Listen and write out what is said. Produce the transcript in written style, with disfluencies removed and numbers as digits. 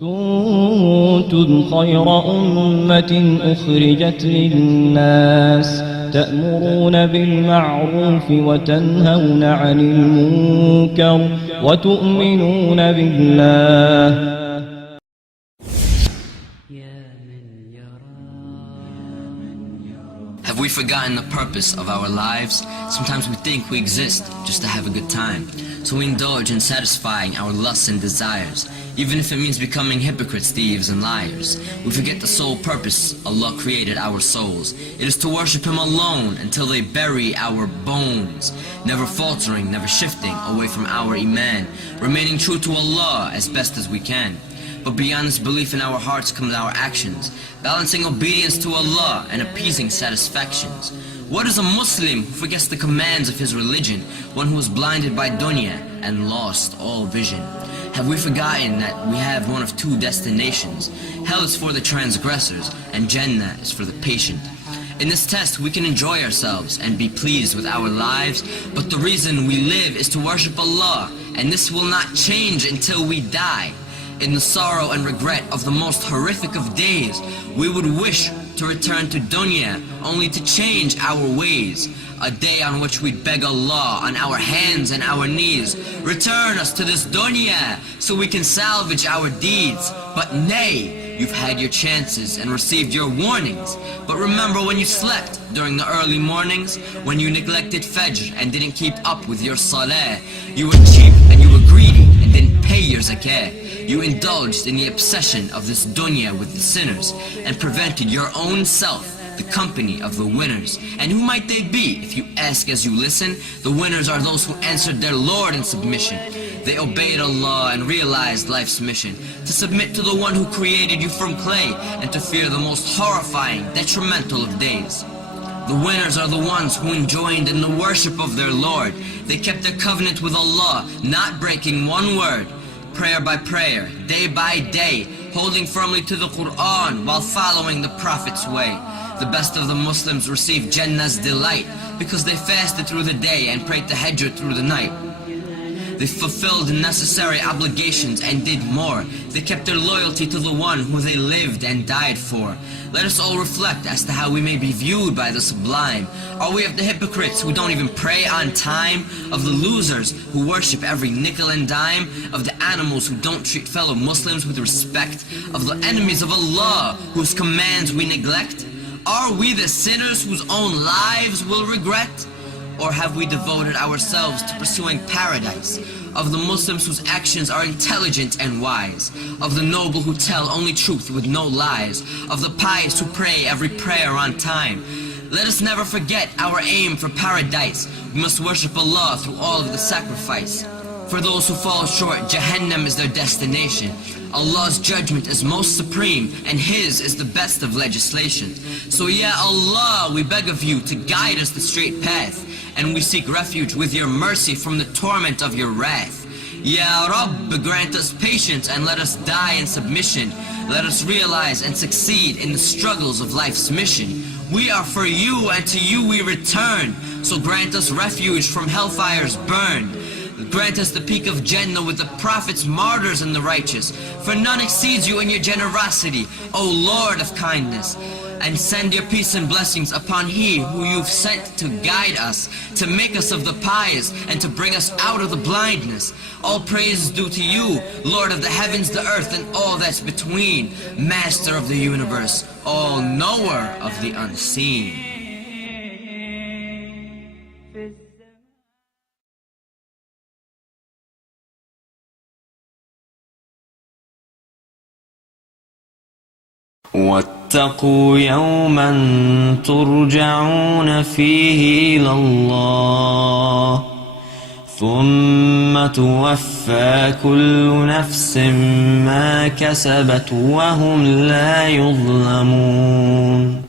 كنتم خير أمة أخرجت للناس تأمرون بالمعروف وتنهون عن المنكر وتؤمنون بالله. Have we forgotten the purpose of our lives? Sometimes we think we exist just to have a good time. So we indulge in satisfying our lusts and desires, even if it means becoming hypocrites, thieves, and liars. We forget the sole purpose Allah created our souls. It is to worship Him alone until they bury our bones, never faltering, never shifting away from our Iman, remaining true to Allah as best as we can. But beyond this belief in our hearts comes our actions, balancing obedience to Allah and appeasing satisfactions. What is a Muslim who forgets the commands of his religion, one who is blinded by dunya and lost all vision? Have we forgotten that we have one of two destinations? Hell is for the transgressors and Jannah is for the patient. In this test we can enjoy ourselves and be pleased with our lives, but the reason we live is to worship Allah, and this will not change until we die. In the sorrow and regret of the most horrific of days, we would wish to return to dunya only to change our ways. A day on which we'd beg Allah on our hands and our knees, return us to this dunya so we can salvage our deeds. But nay, you've had your chances and received your warnings. But remember when you slept during the early mornings, when you neglected Fajr and didn't keep up with your salah. You were cheap and you were greedy and didn't pay your zakah. You indulged in the obsession of this dunya with the sinners and prevented your own self the company of the winners. And who might they be? If you ask as you listen, the winners are those who answered their Lord in submission. They obeyed Allah and realized life's mission, to submit to the one who created you from clay and to fear the most horrifying, detrimental of days. The winners are the ones who enjoined in the worship of their Lord. They kept their covenant with Allah, not breaking one word. Prayer by prayer, day by day, holding firmly to the Quran while following the Prophet's way. The best of the Muslims received Jannah's delight because they fasted through the day and prayed tahajjud through the night. They fulfilled necessary obligations and did more. They kept their loyalty to the one who they lived and died for. Let us all reflect as to how we may be viewed by the sublime. Are we of the hypocrites who don't even pray on time? Of the losers who worship every nickel and dime? Of the animals who don't treat fellow Muslims with respect? Of the enemies of Allah whose commands we neglect? Are we the sinners whose own lives will regret? Or have we devoted ourselves to pursuing paradise? Of the Muslims whose actions are intelligent and wise? Of the noble who tell only truth with no lies? Of the pious who pray every prayer on time? Let us never forget our aim for paradise. We must worship Allah through all of the sacrifice. For those who fall short, Jahannam is their destination. Allah's judgment is most supreme, and His is the best of legislation. So Ya Allah, we beg of you to guide us the straight path, and we seek refuge with your mercy from the torment of your wrath. Ya Rabb, grant us patience and let us die in submission. Let us realize and succeed in the struggles of life's mission. We are for you and to you we return, so grant us refuge from hellfire's burn. Grant us the peak of Jannah with the prophets, martyrs, and the righteous. For none exceeds you in your generosity, O Lord of kindness. And send your peace and blessings upon He who you've sent to guide us, to make us of the pious, and to bring us out of the blindness. All praise is due to you, Lord of the heavens, the earth, and all that's between, Master of the universe, all knower of the unseen. واتقوا يوما ترجعون فيه إلى الله ثم توفى كل نفس ما كسبت وهم لا يظلمون.